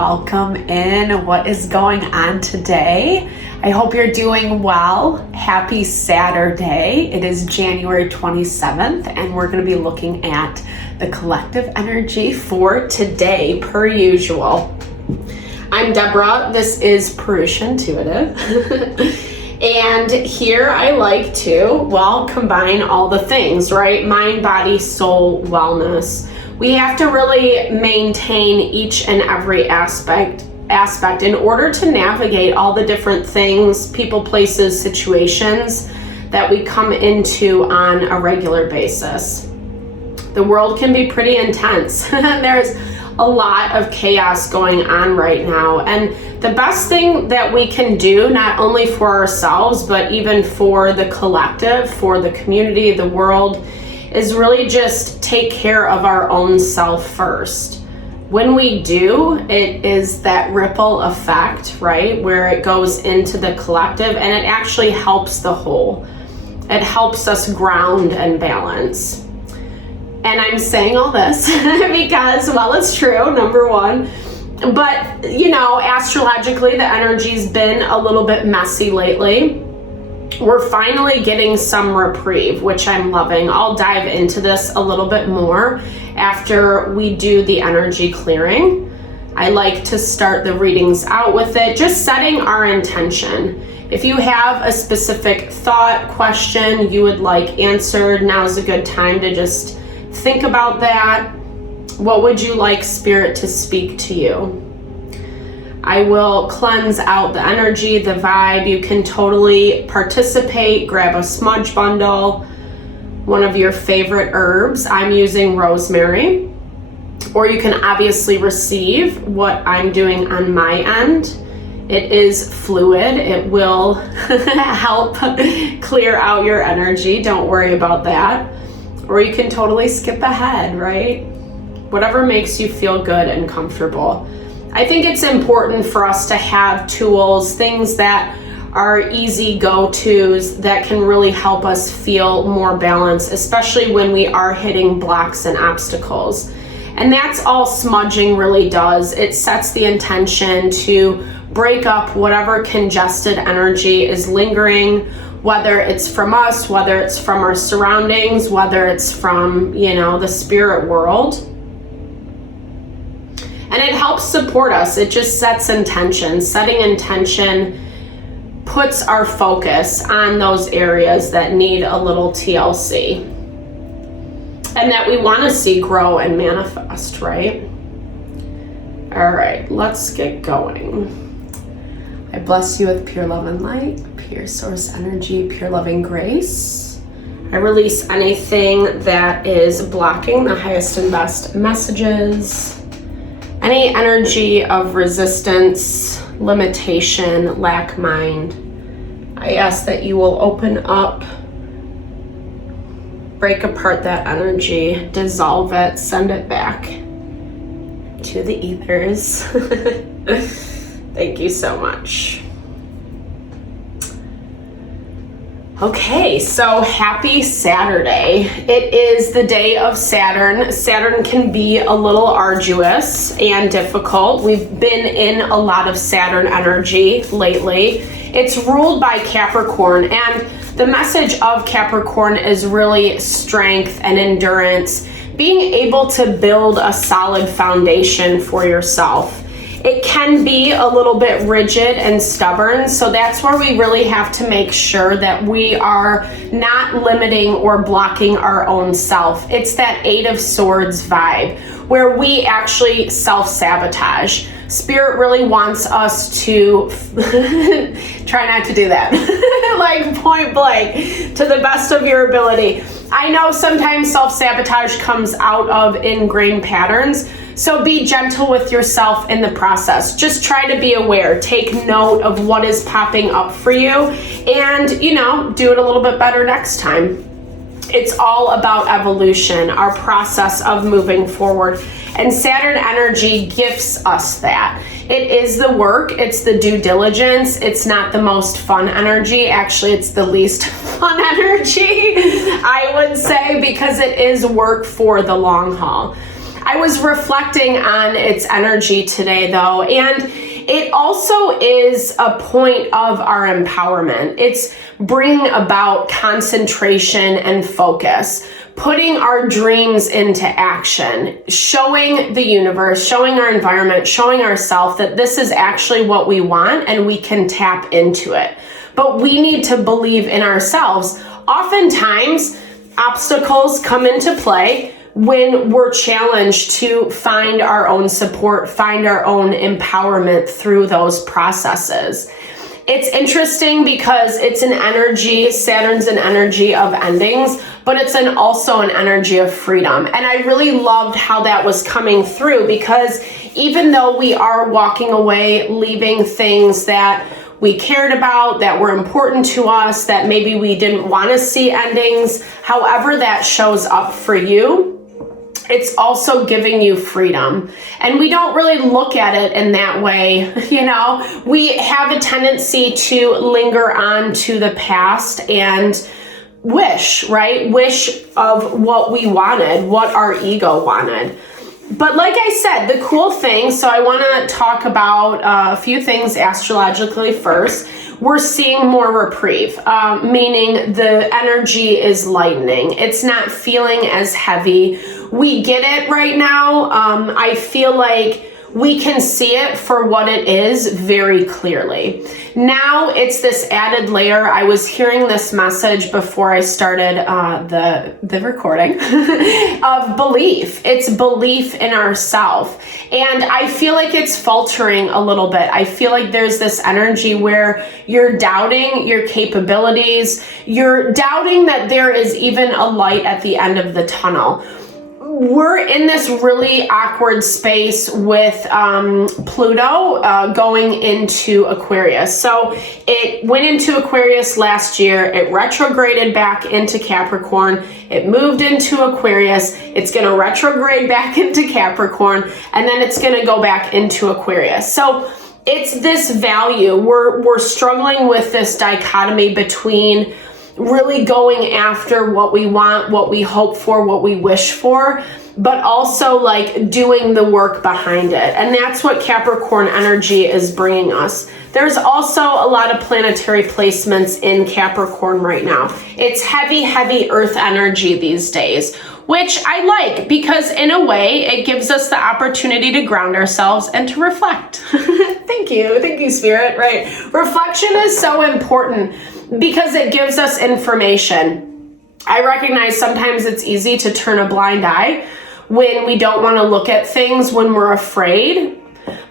welcome in. What is going on today? I hope you're doing well. Happy Saturday. It is January 27th, and we're going to be looking at the collective energy for today, per usual. I'm Deborah. This is Purusha Intuitive. And here I like to, combine all the things, right? Mind, body, soul, wellness. We have to really maintain each and every aspect in order to navigate all the different things, people, places, situations that we come into on a regular basis. The world can be pretty intense. There's a lot of chaos going on right now. And the best thing that we can do, not only for ourselves, but even for the collective, for the community, the world, is really just take care of our own self first. When we do, it is that ripple effect, right? Where it goes into the collective and it actually helps the whole. It helps us ground and balance. And I'm saying all this because, it's true, number one. But, astrologically, the energy's been a little bit messy lately. We're finally getting some reprieve, which I'm loving. I'll dive into this a little bit more after we do the energy clearing. I like to start the readings out with it, just setting our intention. If you have a specific thought, question you would like answered, now's a good time to just think about that. What would you like Spirit to speak to you? I will cleanse out the energy, the vibe. You can totally participate, grab a smudge bundle, one of your favorite herbs. I'm using rosemary, or you can obviously receive what I'm doing on my end. It is fluid. It will help clear out your energy. Don't worry about that. Or you can totally skip ahead, right? Whatever makes you feel good and comfortable. I think it's important for us to have tools, things that are easy go-tos that can really help us feel more balanced, especially when we are hitting blocks and obstacles. And that's all smudging really does. It sets the intention to break up whatever congested energy is lingering, whether it's from us, whether it's from our surroundings, whether it's from, the spirit world. And it helps support us. It just sets intention. Setting intention puts our focus on those areas that need a little TLC and that we want to see grow and manifest, right? All right, let's get going. I bless you with pure love and light, pure source energy, pure loving grace. I release anything that is blocking the highest and best messages. Any energy of resistance, limitation, lack mind, I ask that you will open up, break apart that energy, dissolve it, send it back to the ethers. Thank you so much. Okay, so happy Saturday. It is the day of Saturn. Saturn can be a little arduous and difficult. We've been in a lot of Saturn energy lately. It's ruled by Capricorn, and the message of Capricorn is really strength and endurance, being able to build a solid foundation for yourself. It can be a little bit rigid and stubborn, so that's where we really have to make sure that we are not limiting or blocking our own self. It's that Eight of Swords vibe, where we actually self-sabotage. Spirit really wants us to try not to do that, like point blank, to the best of your ability. I know sometimes self-sabotage comes out of ingrained patterns, so be gentle with yourself in the process. Just try to be aware. Take note of what is popping up for you and, do it a little bit better next time. It's all about evolution, our process of moving forward. And Saturn energy gifts us that. It is the work, it's the due diligence, it's not the most fun energy. Actually, it's the least fun energy, I would say, because it is work for the long haul. I was reflecting on its energy today though, and it also is a point of our empowerment. It's bringing about concentration and focus, putting our dreams into action, showing the universe, showing our environment, showing ourselves that this is actually what we want and we can tap into it. But we need to believe in ourselves. Oftentimes, obstacles come into play when we're challenged to find our own support, find our own empowerment through those processes. It's interesting because it's an energy, Saturn's an energy of endings, but it's also an energy of freedom. And I really loved how that was coming through, because even though we are walking away, leaving things that we cared about, that were important to us, that maybe we didn't want to see endings, however that shows up for you, it's also giving you freedom. And we don't really look at it in that way. You know, we have a tendency to linger on to the past and wish, right? Wish of what we wanted, what our ego wanted. But like I said, the cool thing, so I want to talk about a few things astrologically first. We're seeing more reprieve, meaning the energy is lightening. It's not feeling as heavy. We get it right now. I feel like we can see it for what it is very clearly. Now it's this added layer. I was hearing this message before I started the recording of belief. It's belief in ourselves. And I feel like it's faltering a little bit. I feel like there's this energy where you're doubting your capabilities. You're doubting that there is even a light at the end of the tunnel. We're in this really awkward space with Pluto going into Aquarius. So it went into Aquarius last year. It retrograded back into Capricorn. It moved into Aquarius. It's going to retrograde back into Capricorn, and then it's going to go back into Aquarius. So it's this value. We're struggling with this dichotomy between really going after what we want, what we hope for, what we wish for, but also like doing the work behind it. And that's what Capricorn energy is bringing us. There's also a lot of planetary placements in Capricorn right now. It's heavy, heavy earth energy these days, which I like because in a way it gives us the opportunity to ground ourselves and to reflect. Thank you, Spirit, right? Reflection is so important because it gives us information. I recognize sometimes it's easy to turn a blind eye when we don't want to look at things, when we're afraid,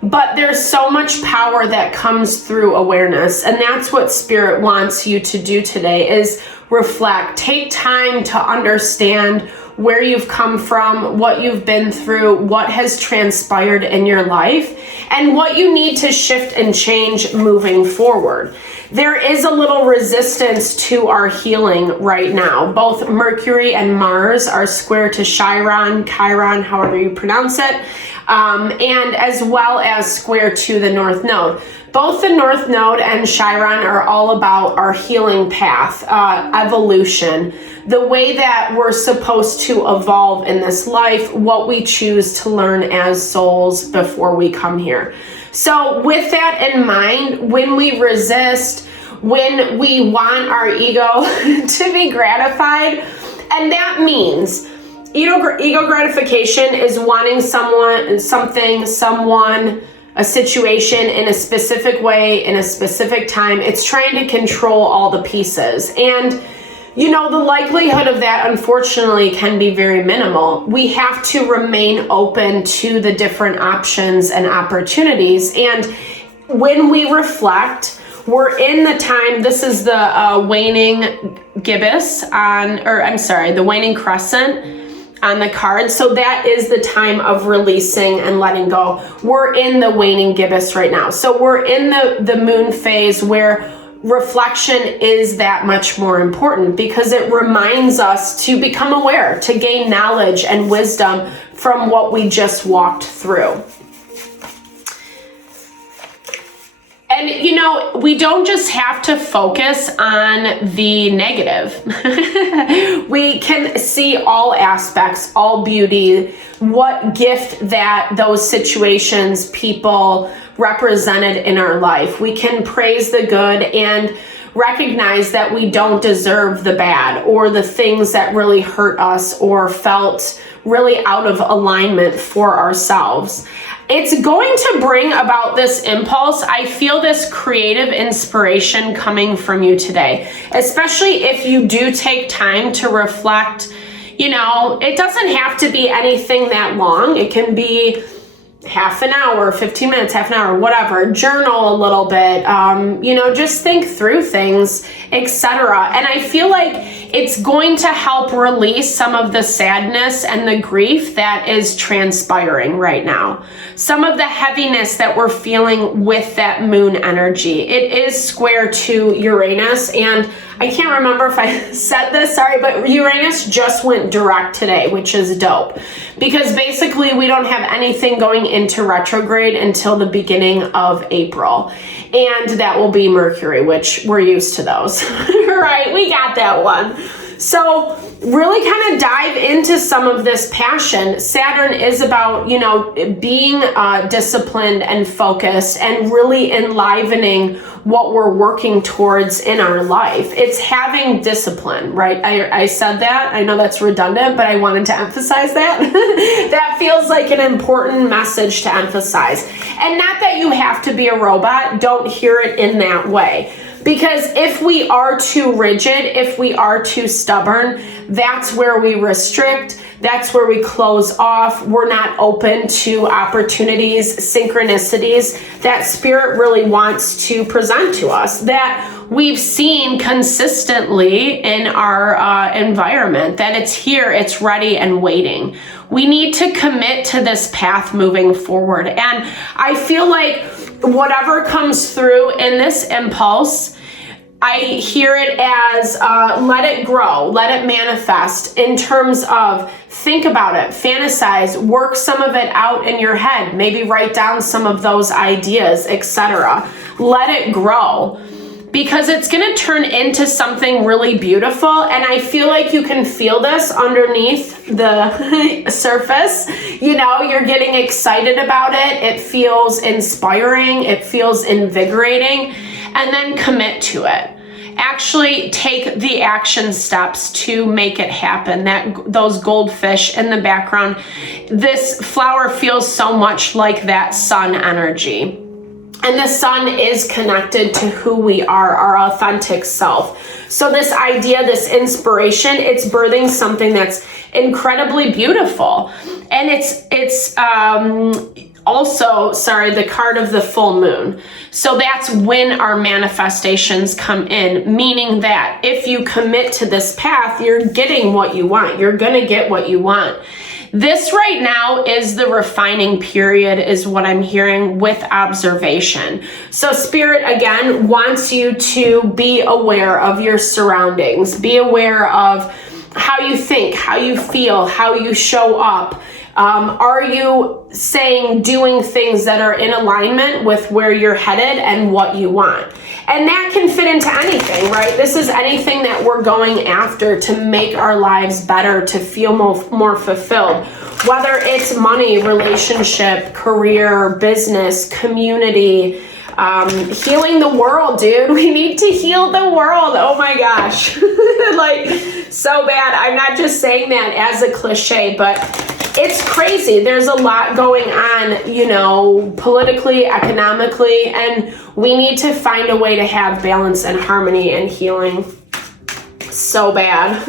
but there's so much power that comes through awareness, and that's what Spirit wants you to do today is reflect. Take time to understand where you've come from, what you've been through, what has transpired in your life, and what you need to shift and change moving forward. There is a little resistance to our healing right now. Both Mercury and Mars are square to Chiron, however you pronounce it, and as well as square to the North Node. Both the North Node and Chiron are all about our healing path, evolution, the way that we're supposed to evolve in this life, what we choose to learn as souls before we come here. So with that in mind, when we resist, when we want our ego to be gratified, and that means ego gratification is wanting someone, a situation in a specific way, in a specific time. It's trying to control all the pieces. And you know, the likelihood of that, unfortunately, can be very minimal. We have to remain open to the different options and opportunities. And when we reflect, we're in the time, this is the waning gibbous the waning crescent on the card. So that is the time of releasing and letting go. We're in the waning gibbous right now. So we're in the moon phase where reflection is that much more important because it reminds us to become aware, to gain knowledge and wisdom from what we just walked through. And, you know, we don't just have to focus on the negative. We can see all aspects, all beauty, what gift that those situations, people represented in our life. We can praise the good and recognize that we don't deserve the bad or the things that really hurt us or felt really out of alignment for ourselves. It's going to bring about this impulse. I feel this creative inspiration coming from you today, especially if you do take time to reflect. You know, it doesn't have to be anything that long. It can be half an hour, 15 minutes, half an hour, whatever. Journal a little bit, you know, just think through things, etc. And I feel like it's going to help release some of the sadness and the grief that is transpiring right now. Some of the heaviness that we're feeling with that moon energy. It is square to Uranus, and I can't remember if I said this, sorry, but Uranus just went direct today, which is dope. Because basically we don't have anything going into retrograde until the beginning of April. And that will be Mercury, which we're used to those, right? We got that one. So really kind of dive into some of this passion. Saturn is about, you know, being disciplined and focused and really enlivening what we're working towards in our life. It's having discipline, right? I said that. I know that's redundant, but I wanted to emphasize that. That feels like an important message to emphasize. And not that you have to be a robot. Don't hear it in that way. Because if we are too rigid, if we are too stubborn, that's where we restrict, that's where we close off. We're not open to opportunities, synchronicities that spirit really wants to present to us, that we've seen consistently in our environment, that it's here, it's ready and waiting. We need to commit to this path moving forward. And I feel like whatever comes through in this impulse, I hear it as let it grow, let it manifest in terms of think about it, fantasize, work some of it out in your head, maybe write down some of those ideas, etc. Let it grow, because it's going to turn into something really beautiful. And I feel like you can feel this underneath the surface. You know, you're getting excited about it. It feels inspiring. It feels invigorating. And then commit to it. Actually take the action steps to make it happen. Those goldfish in the background, this flower feels so much like that sun energy. And the sun is connected to who we are, our authentic self. So this idea, this inspiration, it's birthing something that's incredibly beautiful. And it's also, the card of the full moon. So that's when our manifestations come in, meaning that if you commit to this path, you're getting what you want. You're going to get what you want. This right now is the refining period, is what I'm hearing, with observation. So spirit, again, wants you to be aware of your surroundings, be aware of how you think, how you feel, how you show up. Are you doing things that are in alignment with where you're headed and what you want? And that can fit into anything, right? This is anything that we're going after to make our lives better, to feel more fulfilled. Whether it's money, relationship, career, business, community, healing the world, dude. We need to heal the world. Oh my gosh. Like, so bad. I'm not just saying that as a cliche, but it's crazy. There's a lot going on, you know, politically, economically, and we need to find a way to have balance and harmony and healing. So bad.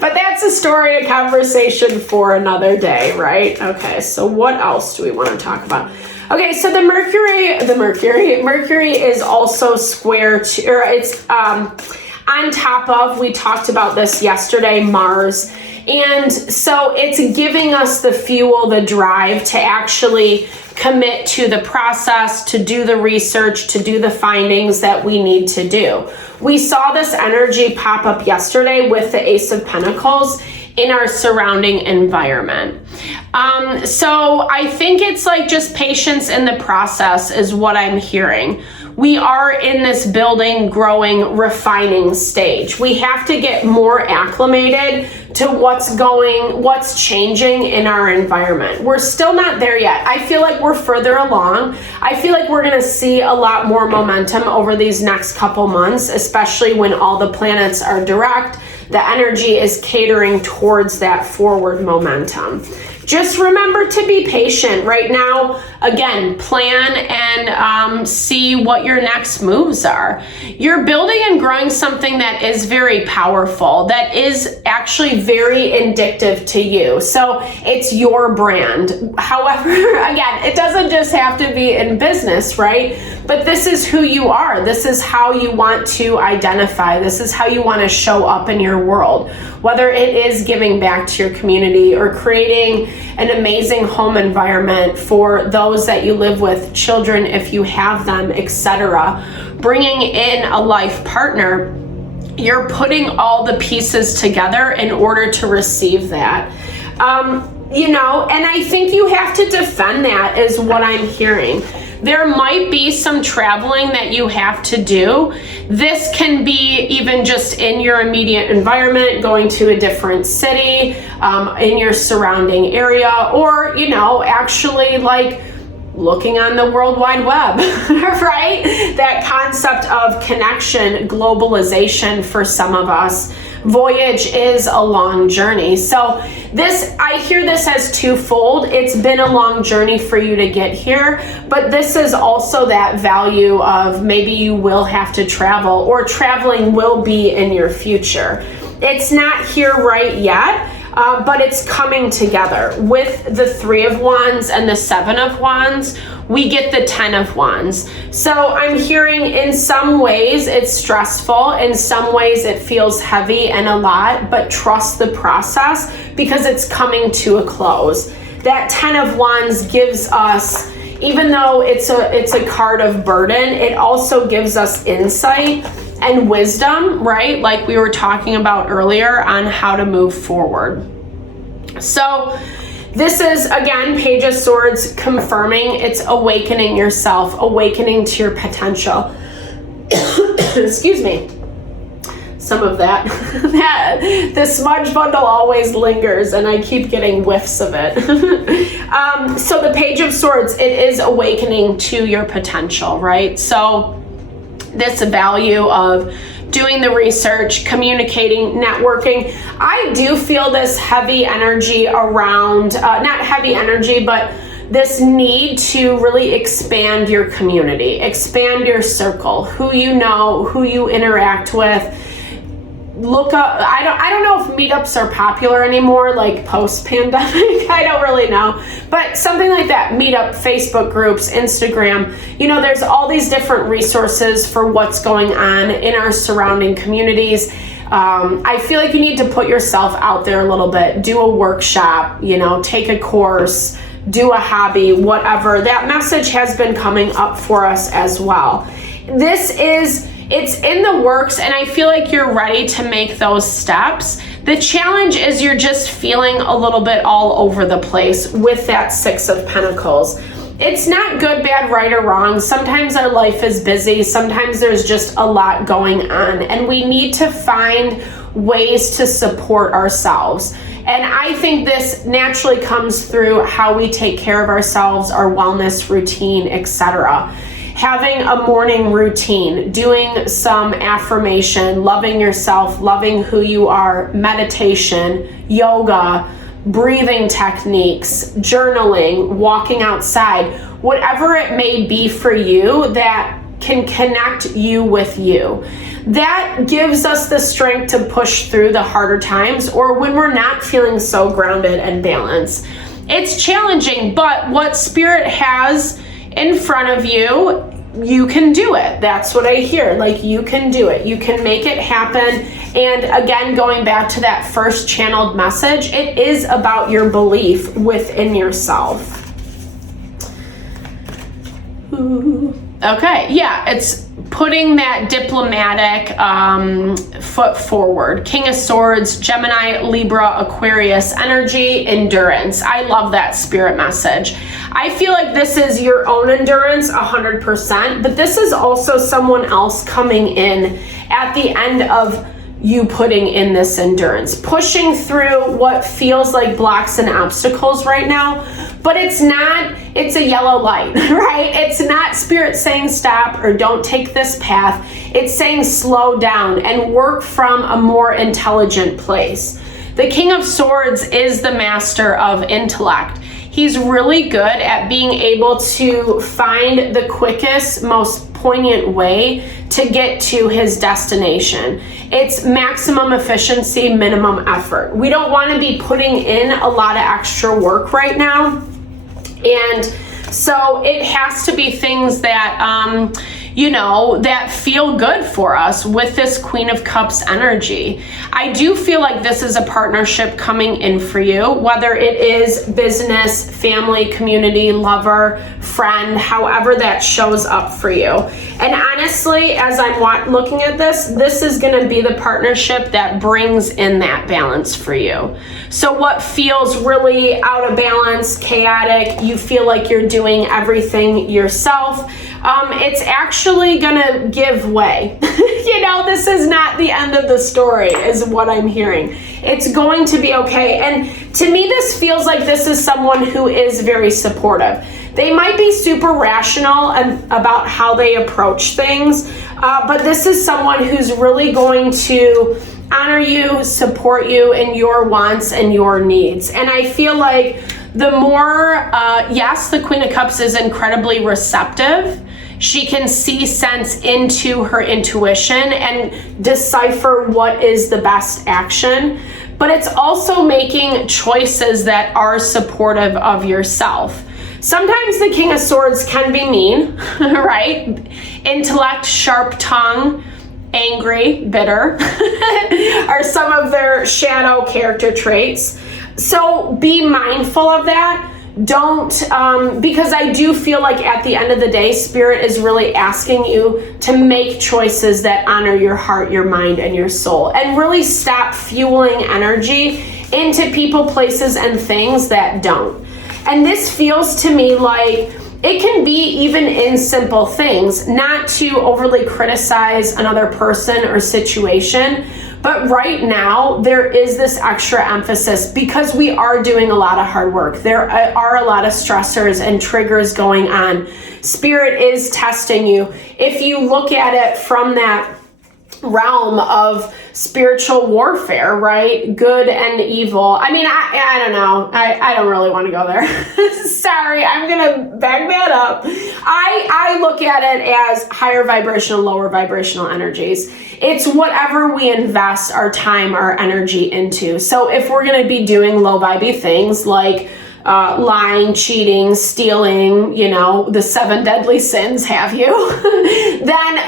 But that's a story, a conversation for another day, right? Okay, so what else do we want to talk about? Okay, so the Mercury is also square to, or it's on top of, we talked about this yesterday, Mars. And so it's giving us the fuel, the drive to actually commit to the process, to do the research, to do the findings that we need to do. We saw this energy pop up yesterday with the Ace of Pentacles in our surrounding environment. So I think it's like just patience in the process is what I'm hearing. we are in this building, growing, refining stage. We have to get more acclimated to what's changing in our environment. We're still not there yet. I feel like we're further along. I feel like we're gonna see a lot more momentum over these next couple months, especially when all the planets are direct. The energy is catering towards that forward momentum. Just remember to be patient right now. Again, plan and see what your next moves are. You're building and growing something that is very powerful, that is actually very indicative to you. So it's your brand. However, again, it doesn't just have to be in business, right? But this is who you are. This is how you want to identify. This is how you want to show up in your world. Whether it is giving back to your community or creating an amazing home environment for those that you live with, children if you have them, etc. Bringing in a life partner, you're putting all the pieces together in order to receive that. And I think you have to defend that is what I'm hearing. There might be some traveling that you have to do. This can be even just in your immediate environment, going to a different city, in your surrounding area, or, actually like looking on the World Wide Web, right? That concept of connection, globalization for some of us. Voyage is a long journey. So I hear this as twofold. It's been a long journey for you to get here, but this is also that value of maybe you will have to travel, or traveling will be in your future. It's not here right yet, but it's coming together. With the 3 of Wands and the 7 of Wands, we get the 10 of Wands. So I'm hearing in some ways it's stressful, in some ways it feels heavy and a lot, but trust the process because it's coming to a close. That 10 of Wands gives us, even though it's a card of burden, it also gives us insight and wisdom, right? Like we were talking about earlier on how to move forward. So this is, again, Page of Swords confirming it's awakening yourself, awakening to your potential. Excuse me. Some of that. The smudge bundle always lingers and I keep getting whiffs of it. So the Page of Swords, it is awakening to your potential, right? So this value of doing the research, communicating, networking. I do feel this heavy energy around, not heavy energy, but this need to really expand your community, expand your circle, who you know, who you interact with. Look up, I don't know if meetups are popular anymore, like post-pandemic, I don't really know, but something like that, meetup, Facebook groups, Instagram, there's all these different resources for what's going on in our surrounding communities. I feel like you need to put yourself out there a little bit, do a workshop, take a course, do a hobby, whatever. That message has been coming up for us as well. It's in the works, and I feel like you're ready to make those steps. The challenge is you're just feeling a little bit all over the place with that 6 of Pentacles. It's not good, bad, right, or wrong. Sometimes our life is busy. Sometimes there's just a lot going on, and we need to find ways to support ourselves. And I think this naturally comes through how we take care of ourselves, our wellness routine, etc. Having a morning routine, doing some affirmation, loving yourself, loving who you are, meditation, yoga, breathing techniques, journaling, walking outside, whatever it may be for you that can connect you with you. That gives us the strength to push through the harder times or when we're not feeling so grounded and balanced. It's challenging, but what Spirit has in front of you, you can do it. That's what I hear. Like, you can do it. You can make it happen. And again, going back to that first channeled message, it is about your belief within yourself. Ooh. Okay, yeah, it's putting that diplomatic foot forward. King of Swords, Gemini, Libra, Aquarius energy, endurance. I love that spirit message. I feel like this is your own endurance 100%, but this is also someone else coming in at the end of you putting in this endurance, pushing through what feels like blocks and obstacles right now, but it's not, it's a yellow light, right? It's not spirit saying stop or don't take this path. It's saying slow down and work from a more intelligent place. The King of Swords is the master of intellect. He's really good at being able to find the quickest, most poignant way to get to his destination. It's maximum efficiency, minimum effort. We don't want to be putting in a lot of extra work right now. And so it has to be things that, that feel good for us with this Queen of Cups energy. I do feel like this is a partnership coming in for you, whether it is business, family, community, lover, friend, however that shows up for you. And honestly, as I'm looking at this is going to be the partnership that brings in that balance for you. So what feels really out of balance, chaotic, you feel like you're doing everything yourself, it's actually gonna give way. This is not the end of the story, is what I'm hearing. It's going to be okay. And to me, this feels like this is someone who is very supportive. They might be super rational about how they approach things, but this is someone who's really going to honor you, support you in your wants and your needs. And I feel like the more, yes, the Queen of Cups is incredibly receptive. She can see sense into her intuition and decipher what is the best action, but it's also making choices that are supportive of yourself. Sometimes the King of Swords can be mean, right? Intellect, sharp tongue, angry, bitter are some of their shadow character traits. So be mindful of that. Don't, because I do feel like at the end of the day, Spirit is really asking you to make choices that honor your heart, your mind, and your soul, and really stop fueling energy into people, places, and things that don't. And this feels to me like it can be even in simple things, not to overly criticize another person or situation. But right now, there is this extra emphasis because we are doing a lot of hard work. There are a lot of stressors and triggers going on. Spirit is testing you. If you look at it from that realm of spiritual warfare, right? Good and evil. I mean, I don't know. I don't really want to go there. Sorry, I'm going to back that up. I look at it as higher vibrational, lower vibrational energies. It's whatever we invest our time, our energy into. So if we're going to be doing low vibey things like lying, cheating, stealing, the 7 deadly sins, have you, then,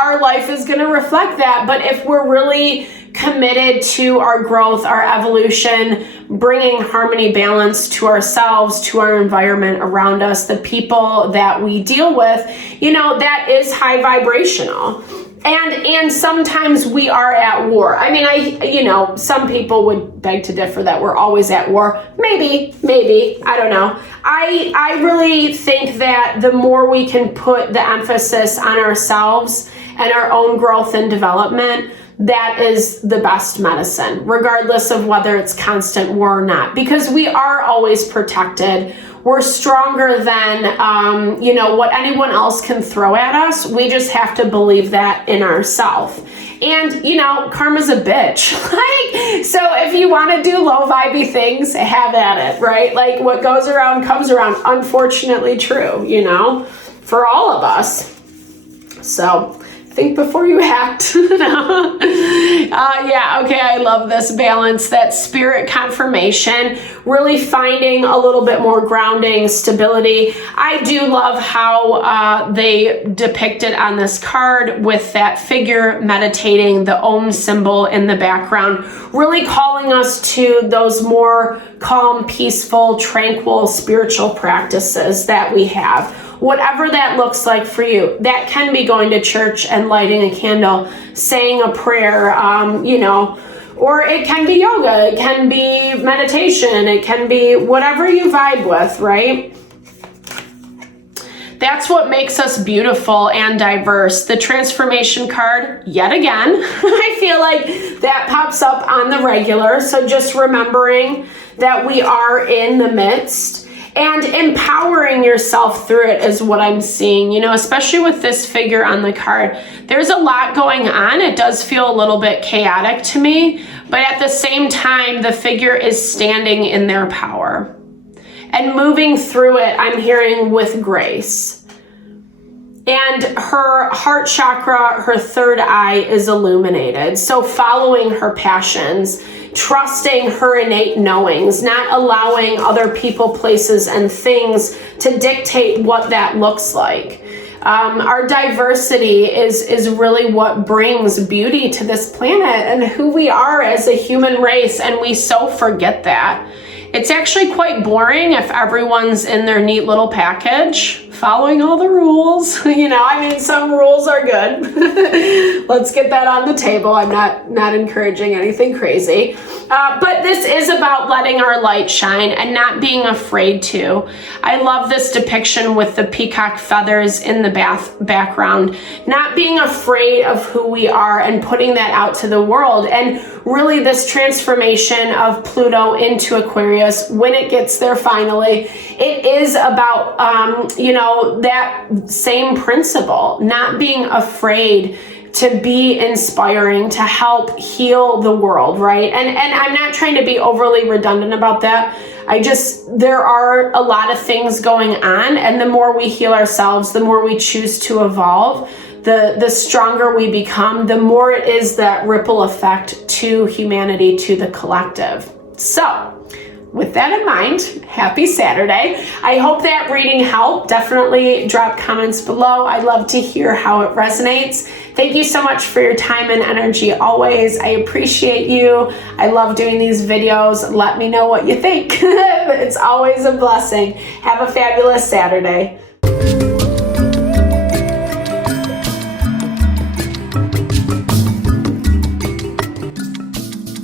our life is going to reflect that. But if we're really committed to our growth, our evolution, bringing harmony, balance to ourselves, to our environment around us, the people that we deal with, that is high vibrational. And sometimes we are at war. I mean, some people would beg to differ that we're always at war. Maybe, I don't know. I really think that the more we can put the emphasis on ourselves and our own growth and development, that is the best medicine, regardless of whether it's constant war or not, because we are always protected. We're stronger than, what anyone else can throw at us. We just have to believe that in ourselves. And, karma's a bitch. So if you want to do low vibey things, have at it, right? Like what goes around comes around. Unfortunately true, for all of us. So think before you act. I love this balance, that spirit confirmation, really finding a little bit more grounding, stability. I do love how they depict it on this card with that figure meditating, the Om symbol in the background, really calling us to those more calm, peaceful, tranquil spiritual practices that we have. whatever that looks like for you. That can be going to church and lighting a candle, saying a prayer, or it can be yoga, it can be meditation, it can be whatever you vibe with, right? That's what makes us beautiful and diverse. The transformation card, yet again, I feel like that pops up on the regular. So just remembering that we are in the midst and empowering yourself through it is what I'm seeing, especially with this figure on the card. There's a lot going on. It does feel a little bit chaotic to me, but at the same time, the figure is standing in their power and moving through it, I'm hearing, with grace. And her heart chakra, her third eye, is illuminated. So following her passions, trusting her innate knowings, not allowing other people, places, and things to dictate what that looks like. Our diversity is really what brings beauty to this planet and who we are as a human race, and we so forget that. It's actually quite boring if everyone's in their neat little package, following all the rules. Some rules are good. Let's get that on the table. I'm not encouraging anything crazy. But this is about letting our light shine and not being afraid to. I love this depiction with the peacock feathers in the background, not being afraid of who we are and putting that out to the world. And really this transformation of Pluto into Aquarius, when it gets there finally, it is about, that same principle, not being afraid to be inspiring, to help heal the world, right? And I'm not trying to be overly redundant about that. There are a lot of things going on, and the more we heal ourselves, the more we choose to evolve, the stronger we become, the more it is that ripple effect to humanity, to the collective. So, with that in mind, happy Saturday. I hope that reading helped. Definitely drop comments below. I'd love to hear how it resonates. Thank you so much for your time and energy always. I appreciate you. I love doing these videos. Let me know what you think. It's always a blessing. Have a fabulous Saturday.